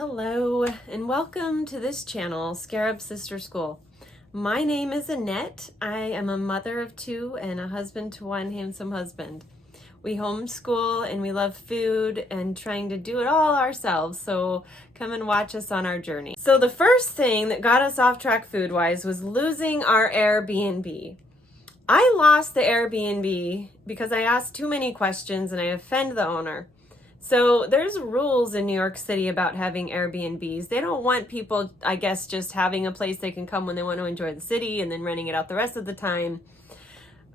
Hello and welcome to this channel, Scarab Sister School. My name is Annette. I am a mother of two and a husband to one handsome husband. We homeschool and we love food and trying to do it all ourselves, so come and watch us on our journey. So the first thing that got us off track food-wise was losing our Airbnb. I lost the Airbnb because I asked too many questions and I offend the owner. So there's rules in New York City about having Airbnbs. They don't want people, I guess, just having a place they can come when they want to enjoy the city and then renting it out the rest of the time.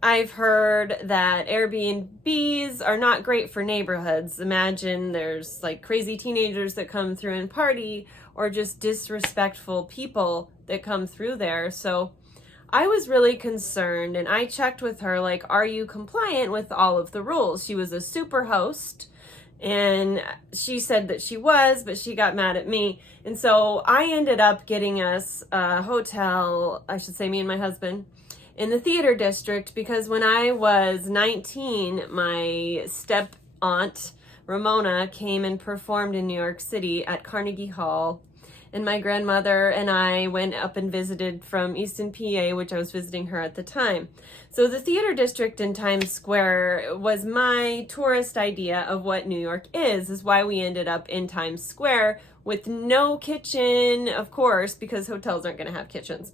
I've heard that Airbnbs are not great for neighborhoods. Imagine there's like crazy teenagers that come through and party, or just disrespectful people that come through there. So I was really concerned and I checked with her, like, are you compliant with all of the rules? She was a super host. And she said that she was, but she got mad at me. And so I ended up getting us a hotel, I should say me and my husband, in the theater district, because when I was 19, my step aunt, Ramona, came and performed in New York City at Carnegie Hall. And my grandmother and I went up and visited from Easton, PA, which I was visiting her at the time. So the theater district in Times Square was my tourist idea of what New York is why we ended up in Times Square with no kitchen, of course, because hotels aren't going to have kitchens.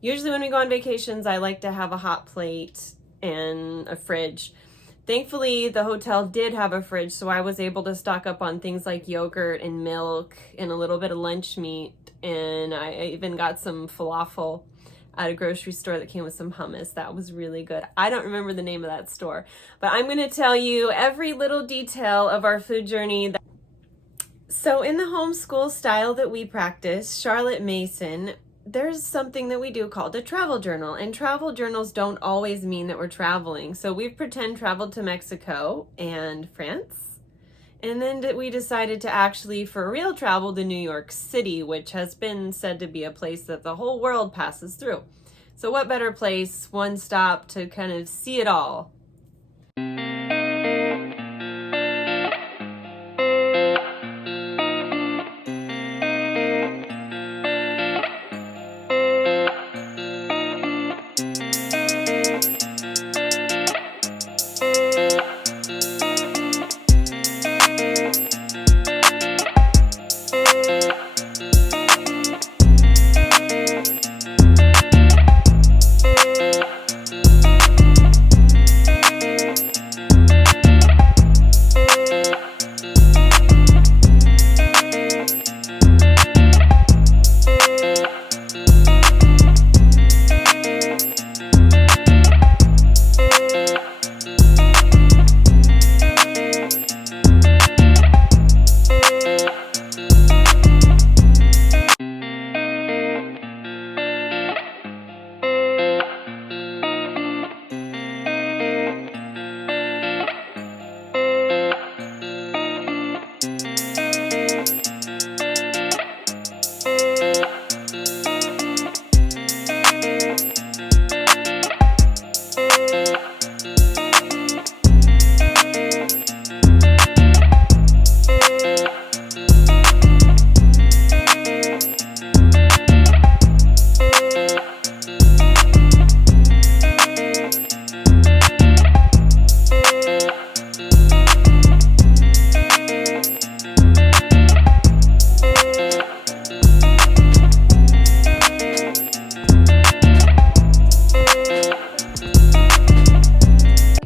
Usually when we go on vacations, I like to have a hot plate and a fridge. Thankfully, the hotel did have a fridge, so I was able to stock up on things like yogurt and milk and a little bit of lunch meat. And I even got some falafel at a grocery store that came with some hummus. That was really good. I don't remember the name of that store, but I'm going to tell you every little detail of our food journey. So in the homeschool style that we practice, Charlotte Mason, there's something that we do called a travel journal, and travel journals don't always mean that we're traveling. So we've pretend traveled to Mexico and France, and then we decided to actually for real travel to New York City, which has been said to be a place that the whole world passes through. So what better place, one stop, to kind of see it all.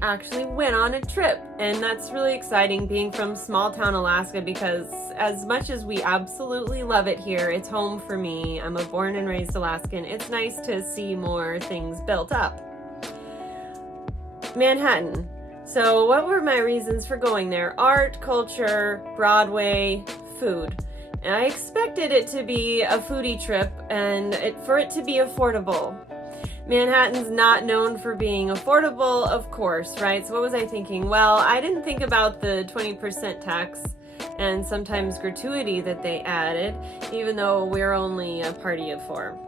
Actually went on a trip, and that's really exciting being from small town Alaska, because as much as we absolutely love it here, it's home for me. I'm a born and raised Alaskan. It's nice to see more things built up. Manhattan. So what were my reasons for going there? Art, culture, Broadway, food. And I expected it to be a foodie trip and for it to be affordable. Manhattan's not known for being affordable, of course, right? So what was I thinking? Well, I didn't think about the 20% tax and sometimes gratuity that they added, even though we're only a party of 4.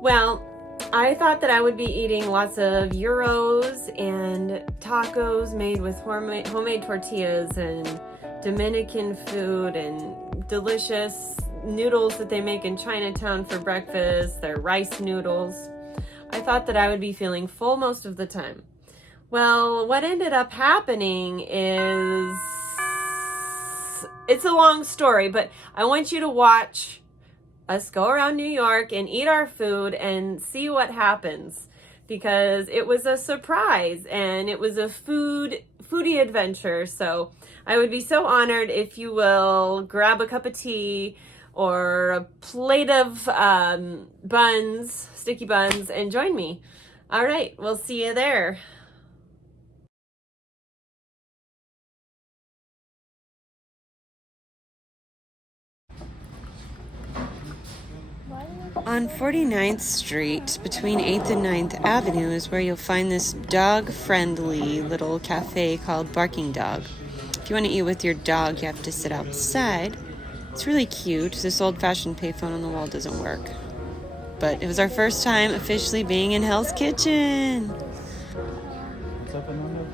Well, I thought that I would be eating lots of gyros and tacos made with homemade tortillas and Dominican food and delicious noodles that they make in Chinatown for breakfast. They're rice noodles. I thought that I would be feeling full most of the time. Well, what ended up happening is, it's a long story, but I want you to watch us go around New York and eat our food and see what happens, because it was a surprise and it was a foodie adventure. So I would be so honored if you will grab a cup of tea or a plate of buns, sticky buns, and join me. All right, we'll see you there. On 49th Street, between 8th and 9th Avenue, is where you'll find this dog-friendly little cafe called Barking Dog. If you want to eat with your dog, you have to sit outside. It's really cute. This old-fashioned payphone on the wall doesn't work. But it was our first time officially being in Hell's Kitchen. What's up, Amanda?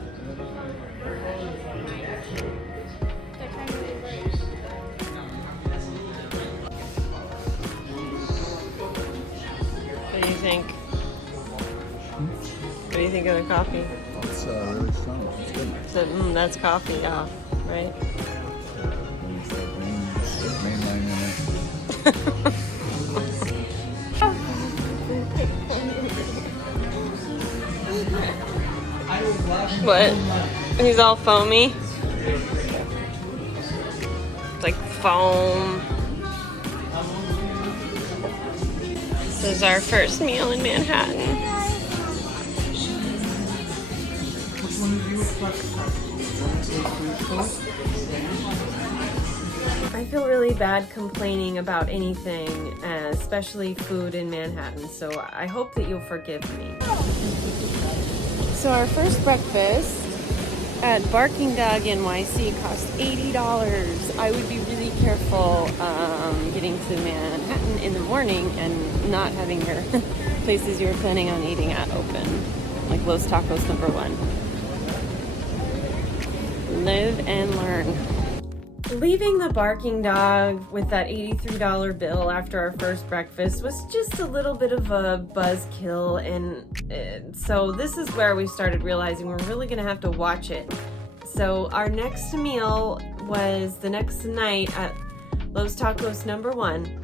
What do you think? What do you think of the coffee? It's really strong. It's good. So, that's coffee, yeah, right? It's the main line in it. What? He's all foamy? It's like foam. This is our first meal in Manhattan. I feel really bad complaining about anything, especially food in Manhattan, so I hope that you'll forgive me. So our first breakfast at Barking Dog NYC cost $80. I would be really careful getting to Manhattan in the morning and not having your places you were planning on eating at open, like Los Tacos #1. Live and learn. Leaving the Barking Dog with that $83 bill after our first breakfast was just a little bit of a buzzkill, and so this is where we started realizing we're really gonna have to watch it. So our next meal was the next night at Los Tacos #1.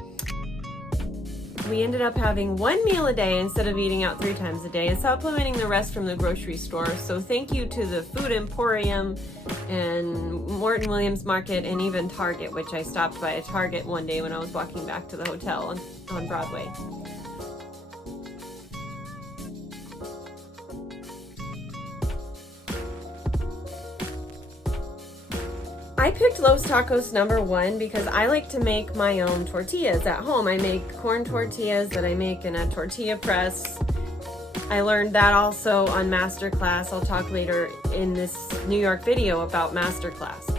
We ended up having one meal a day instead of eating out 3 times a day and supplementing the rest from the grocery store. So thank you to the Food Emporium and Morton Williams Market and even Target, which I stopped by a Target one day when I was walking back to the hotel on Broadway. I picked Los Tacos #1 because I like to make my own tortillas at home. I make corn tortillas that I make in a tortilla press. I learned that also on Masterclass. I'll talk later in this New York video about Masterclass.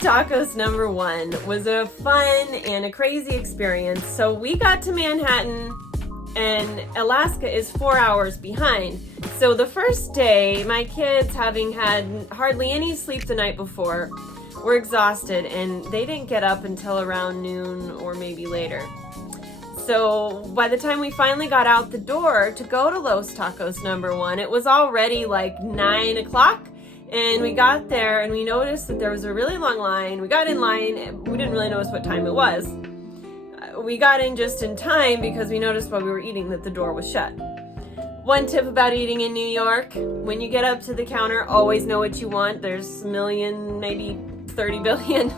Tacos #1 was a fun and a crazy experience. So we got to Manhattan and Alaska is 4 hours behind. So the first day, my kids, having had hardly any sleep the night before, were exhausted and they didn't get up until around noon or maybe later. So by the time we finally got out the door to go to Los Tacos #1, it was already like 9 o'clock. And we got there and we noticed that there was a really long line. We got in line, we didn't really notice what time it was. We got in just in time because we noticed while we were eating that the door was shut. One tip about eating in New York, when you get up to the counter, always know what you want. There's a million, maybe 30 billion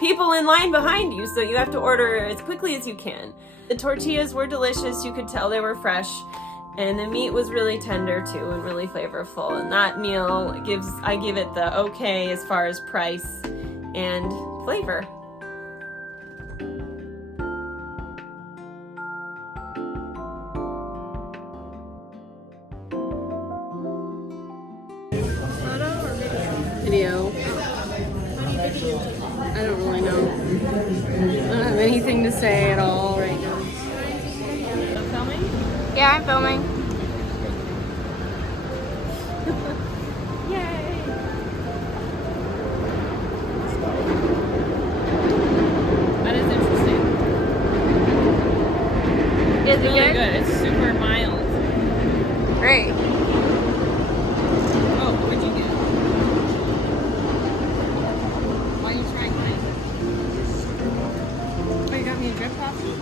people in line behind you, so you have to order as quickly as you can. The tortillas were delicious, you could tell they were fresh. And the meat was really tender too and really flavorful. And that meal I give it the okay as far as price and flavor. video. I don't really know. I don't have anything to say at all right now. Still filming? Yeah, I'm filming. Yay! That is interesting. Is It's it really good? good. It's super mild. Great. Oh, what'd you get? Why are you trying mine? Oh, you got me a drip coffee?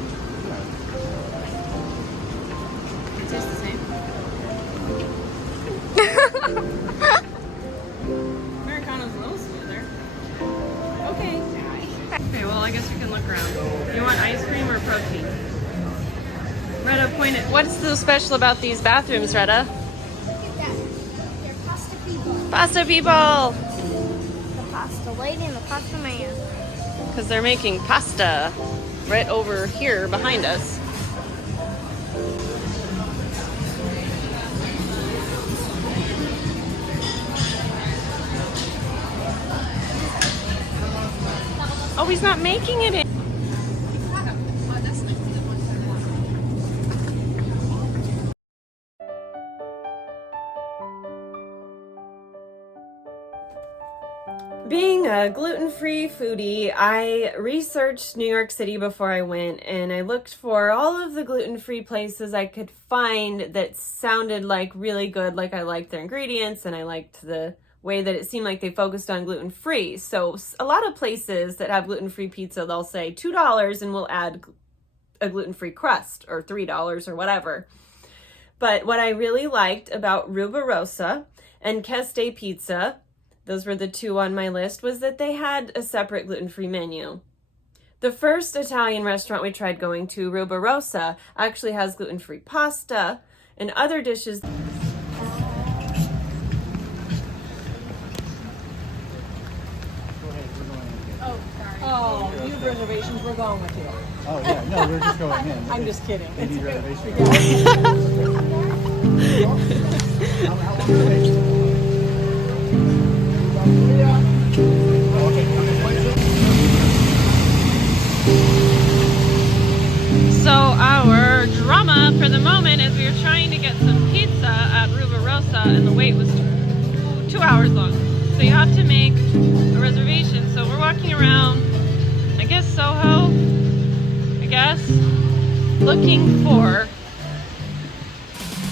It tastes the same. Americano's a little smoother. Okay. Okay, well, I guess we can look around. You want ice cream or protein? Retta, point it. What's so special about these bathrooms, Retta? They're pasta people. Pasta people! The pasta lady and the pasta man. Because they're making pasta right over here behind us. Oh, he's not making it in. Being a gluten-free foodie, I researched New York City before I went, and I looked for all of the gluten-free places I could find that sounded like really good, like I liked their ingredients and I liked the way that it seemed like they focused on gluten-free. So a lot of places that have gluten-free pizza, they'll say $2 and we'll add a gluten-free crust, or $3 or whatever. But what I really liked about Rubarosa and Keste Pizza, those were the two on my list, was that they had a separate gluten-free menu. The first Italian restaurant we tried going to, Rubarosa, actually has gluten-free pasta and other dishes. Oh, you have reservations, we're going with you. Oh, yeah, no, we're just going in. I'm just kidding. They need reservations. How long are they? So our drama for the moment is we were trying to get some pizza at Rubarosa and the wait was 2 hours long. So you have to make a reservation. So we're walking around, I guess Soho, looking for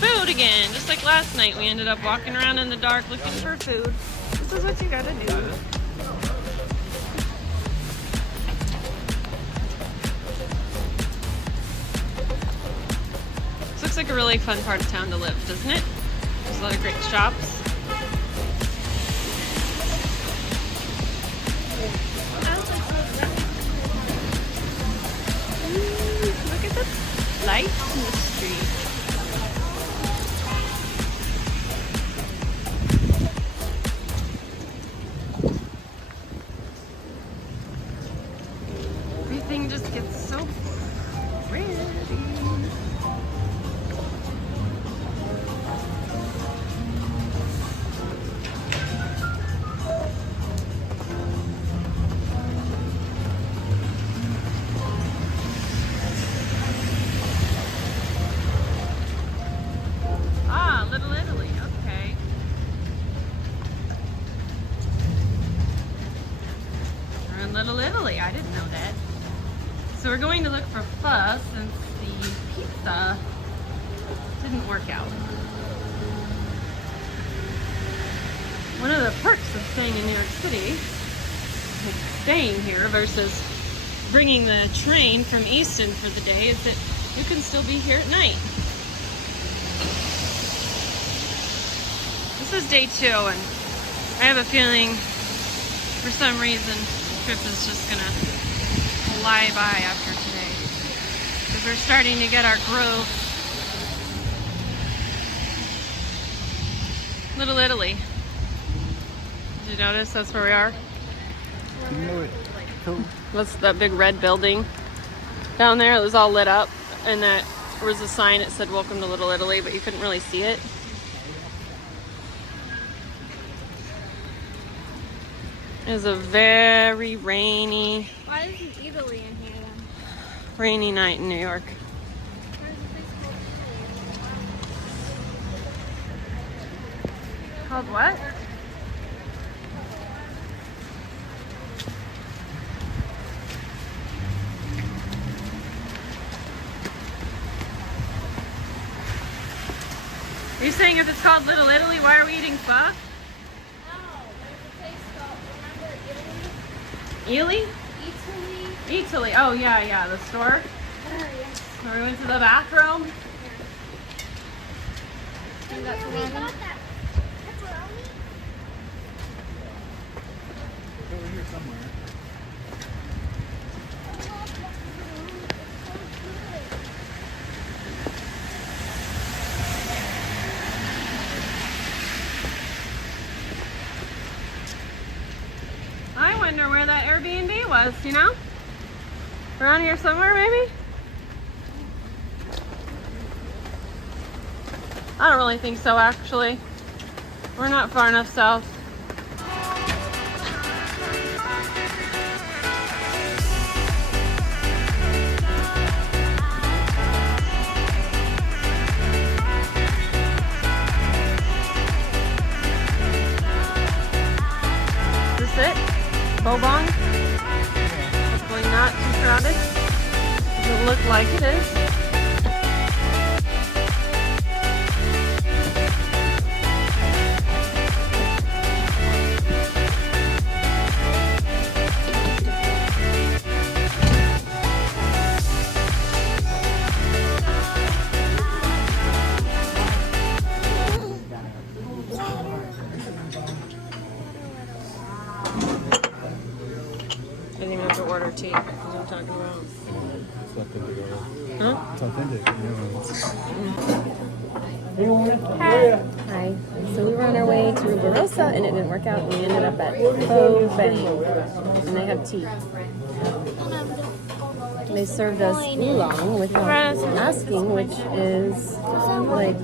food again. Just like last night, we ended up walking around in the dark looking for food. This is what you gotta do. This looks like a really fun part of town to live, doesn't it? There's a lot of great shops. Look at the lights in the street. Everything just gets so pretty. Little Italy, okay. We're in Little Italy, I didn't know that. So we're going to look for pho since the pizza didn't work out. One of the perks of staying in New York City, staying here versus bringing the train from Easton for the day, is that you can still be here at night. This is day 2, and I have a feeling, for some reason, the trip is just gonna fly by after today. Because we're starting to get our groove. Little Italy. Did you notice that's where we are? You know it. Cool. That's that big red building down there. It was all lit up, and that there was a sign that said "Welcome to Little Italy," but you couldn't really see it. It was a very rainy, Why isn't Italy in here then? rainy night in New York. Where's the place called Called Italy? what? Are you saying if it's called Little Italy, why are we eating pho? No, there's a place called, remember Italy? Italy? Italy. Italy. Oh, yeah, the store. Yes. Where we went to the bathroom. And that's where we got that pepperoni. Over here somewhere. I wonder where that Airbnb was, you know? Around here somewhere, maybe? I don't really think so, actually. We're not far enough south. Is this it? Bobong? Hopefully not too crowded. Doesn't look like it is. I didn't even have to order tea. That's what I'm talking about. It's authentic. Huh? It's authentic. Hi. So we were on our way to Ruberosa and it didn't work out and we ended up at Foodie Tour. And they have tea. They served us oolong without asking, which is like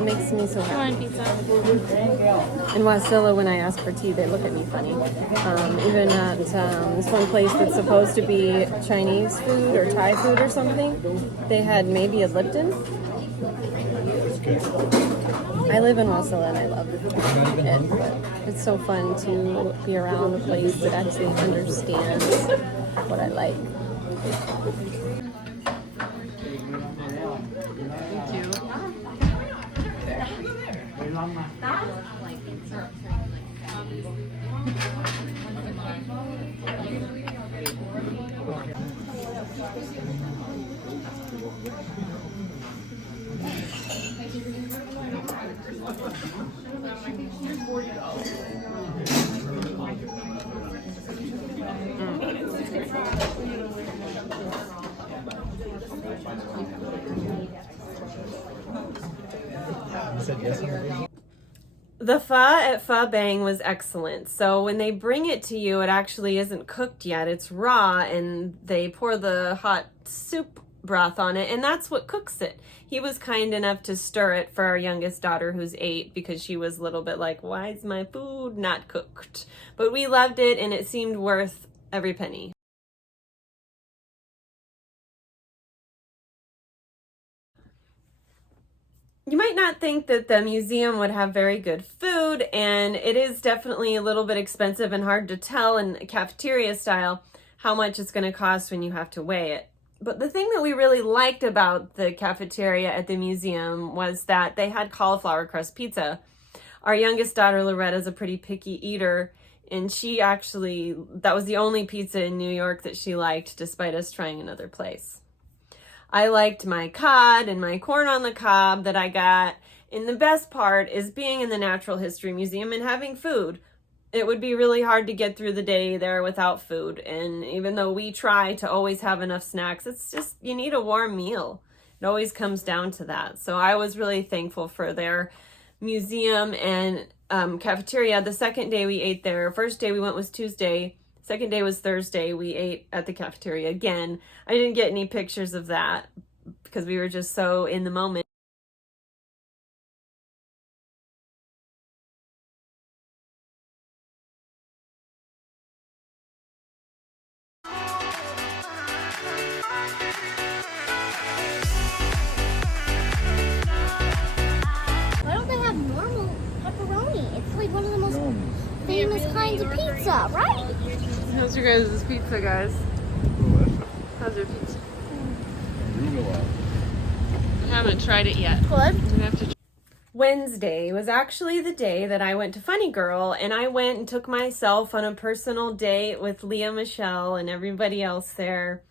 makes me so happy. In Wasilla, when I ask for tea, they look at me funny. Even at this one place that's supposed to be Chinese food or Thai food or something, they had maybe a Lipton. I live in Wasilla and I love it. But it's so fun to be around a place that actually understands what I like. Thank you. You said yes already? The pho at Pho Bang was excellent. So when they bring it to you, it actually isn't cooked yet. It's raw and they pour the hot soup broth on it and that's what cooks it. He was kind enough to stir it for our youngest daughter who's 8 because she was a little bit like, why is my food not cooked? But we loved it and it seemed worth every penny. You might not think that the museum would have very good food, and it is definitely a little bit expensive and hard to tell in cafeteria style how much it's going to cost when you have to weigh it. But the thing that we really liked about the cafeteria at the museum was that they had cauliflower crust pizza. Our youngest daughter, Loretta, is a pretty picky eater, and she actually, that was the only pizza in New York that she liked, despite us trying another place. I liked my cod and my corn on the cob that I got. And the best part is being in the Natural History Museum and having food. It would be really hard to get through the day there without food. And even though we try to always have enough snacks, it's just, you need a warm meal. It always comes down to that. So I was really thankful for their museum and cafeteria. The second day we ate there, first day we went was Tuesday. Second day was Thursday. We ate at the cafeteria again. I didn't get any pictures of that because we were just so in the moment. Why don't they have normal pepperoni? It's like one of the most famous kinds of pizza, right? How's your guys' pizza, guys? How's your pizza? I haven't tried it yet. Good. You have to. Wednesday was actually the day that I went to Funny Girl, and I went and took myself on a personal date with Leah Michelle and everybody else there.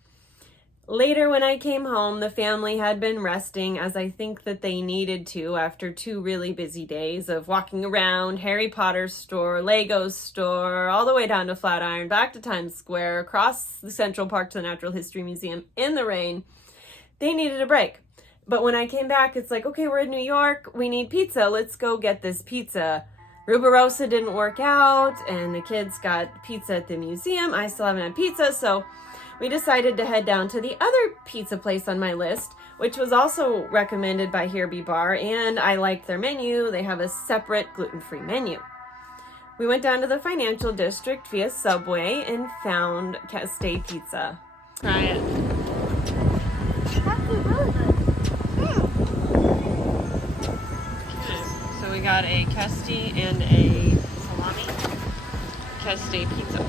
Later, when I came home, the family had been resting, as I think that they needed to after 2 really busy days of walking around Harry Potter's store, Lego's store, all the way down to Flatiron, back to Times Square, across the Central Park to the Natural History Museum in the rain. They needed a break. But when I came back, it's like, okay, we're in New York. We need pizza. Let's go get this pizza. Ruberosa didn't work out, and the kids got pizza at the museum. I still haven't had pizza, so we decided to head down to the other pizza place on my list, which was also recommended by Here Be Bar, and I liked their menu. They have a separate gluten-free menu. We went down to the financial district via Subway and found Castay Pizza. Try it. That's really good. So we got a Castay and a salami Castay pizza.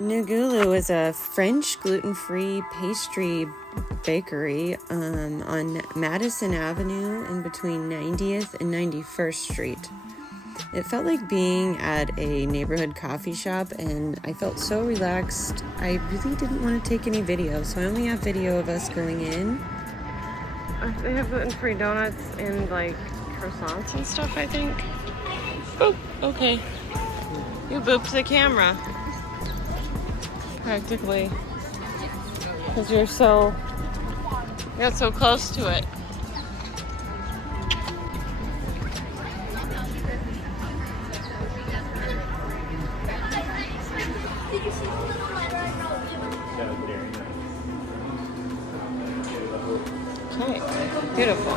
Nugulu is a French gluten-free pastry bakery on Madison Avenue in between 90th and 91st Street. It felt like being at a neighborhood coffee shop, and I felt so relaxed. I really didn't want to take any video, so I only have video of us going in. They have gluten-free donuts and like croissants and stuff, I think. Oh, okay. You booped the camera. Practically. Because you got so close to it. Okay, beautiful.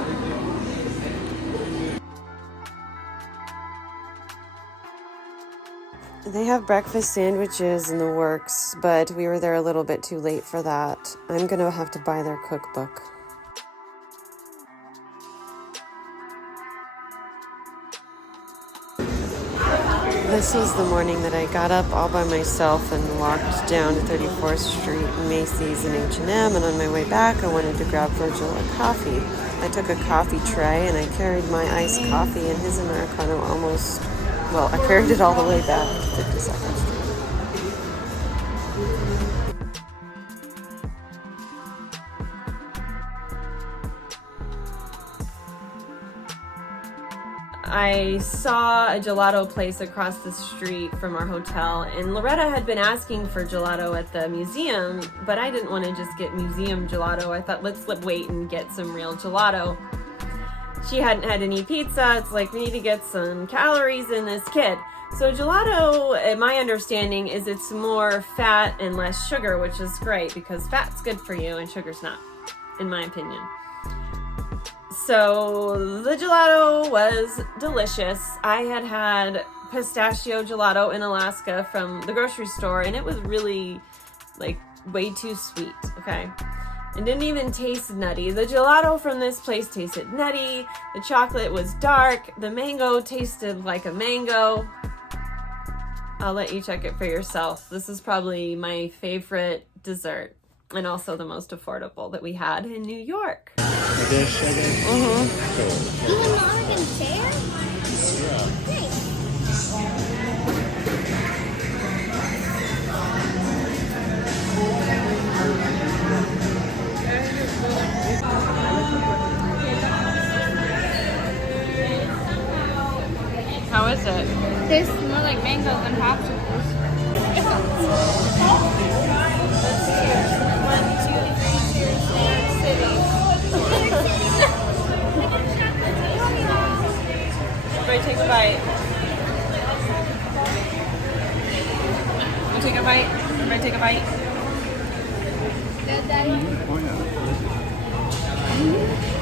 They have breakfast sandwiches in the works, but we were there a little bit too late for that. I'm gonna have to buy their cookbook. This was the morning that I got up all by myself and walked down to 34th Street, Macy's and H&M, and on my way back I wanted to grab Virgil a coffee. I took a coffee tray and I carried my iced coffee and his Americano I carried it all the way back to 52nd Street. I saw a gelato place across the street from our hotel, and Loretta had been asking for gelato at the museum, but I didn't want to just get museum gelato. I thought, let's wait and get some real gelato. She hadn't had any pizza. It's like, we need to get some calories in this kid. So gelato, my understanding, is it's more fat and less sugar, which is great because fat's good for you and sugar's not, in my opinion. So the gelato was delicious. I had pistachio gelato in Alaska from the grocery store, and it was really like way too sweet, okay? It didn't even taste nutty. The gelato from this place tasted nutty. The chocolate was dark. The mango tasted like a mango. I'll let you check it for yourself. This is probably my favorite dessert, and also the most affordable that we had in New York. A dish, I guess? Even longer than fair? Nice. How is it? Tastes more like mango than popsicles. Everybody take a bite. You take a bite? Everybody take a bite? Good, Daddy. Oh, yeah.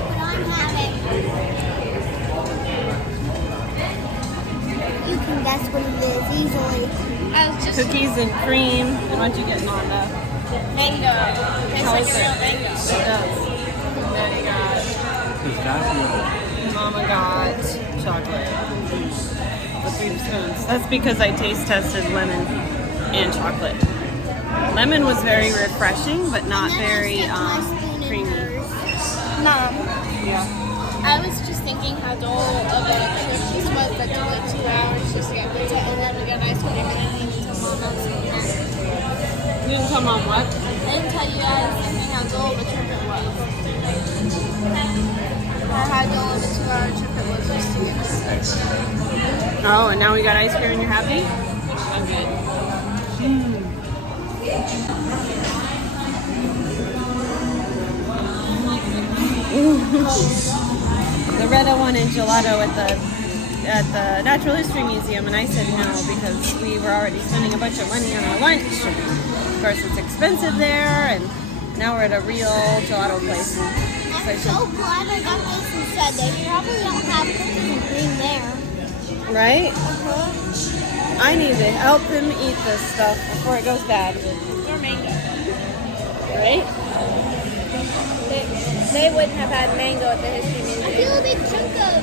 But I'm having. guess what it is easily. I was just Cookies and cream. And what you getting on the? mango. Tastes How like is a real it? mango. It does. Then you got Pistachio. Mama got chocolate. The 3 spoons. That's because I taste tested lemon and chocolate. Lemon was very refreshing, but not very creamy. Mom, Yeah. I was just thinking how dull of a trip this was that took like 2 hours just to get pizza and then we got ice cream and I didn't even tell Mom I was doing that. You didn't come on what? I didn't tell you guys how dull of a trip it was. Or how dull of a 2-hour trip it was just to get this. Oh, and now we got ice cream and you're happy? Okay. Loretta wanted gelato at the Natural History Museum, and I said no because we were already spending a bunch of money on our lunch. And of course, it's expensive there, and now we're at a real gelato place. So I I'm so glad I got this instead. They probably don't have cookies and cream there. right? I need to help them eat this stuff before it goes bad. Or mango. Right? They wouldn't have had mango at the History I Museum. feel a big chunk of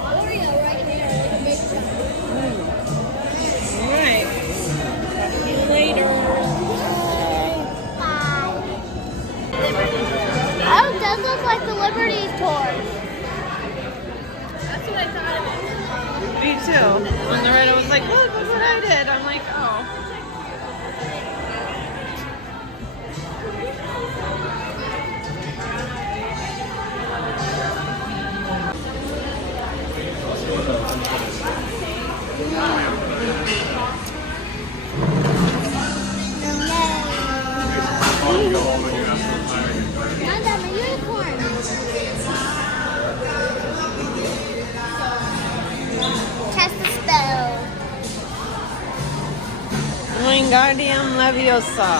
Oreo right here. Like a big chunk. Alright. Talk to you later. Bye. Oh, it does look like the Liberty Tour. That's what I thought of it. Me too. When Loretta was like, look what I did. I'm like, oh. Now that my unicorn. Test the spell. Wingardium Leviosa.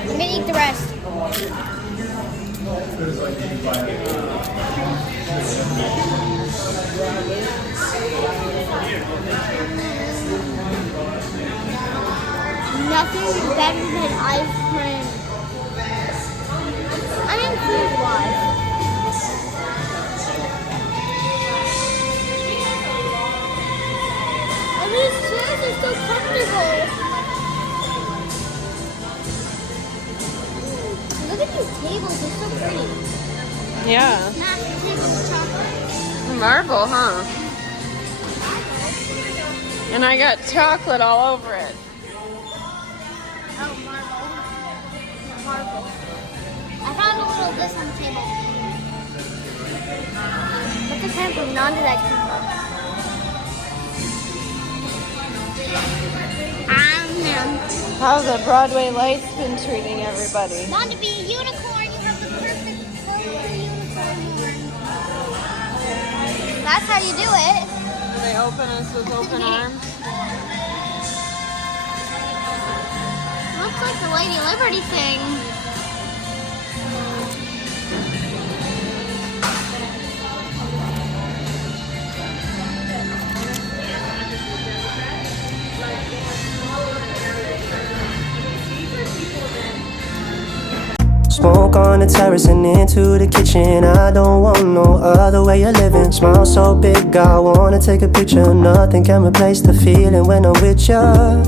I'm gonna eat the rest. Nothing is better than ice cream. I mean, food-wise. And these chairs are so comfortable. Look at these tables, they're so pretty. Yeah. Mashed potatoes, chocolate. Marble, huh? And I got chocolate all over it. Oh, marble. I found a little of this on the table. What's the kind from non did I come from? How's the Broadway Lights been treating everybody? Non to be a unicorn, you have the perfect purple unicorn horn. That's how you do it. Do they open us with open arms? Looks like the Lady Liberty thing. Smoke on the terrace and into the kitchen. I don't want no other way of living. Smile so big, I wanna take a picture. Nothing can replace the feeling when I'm with you.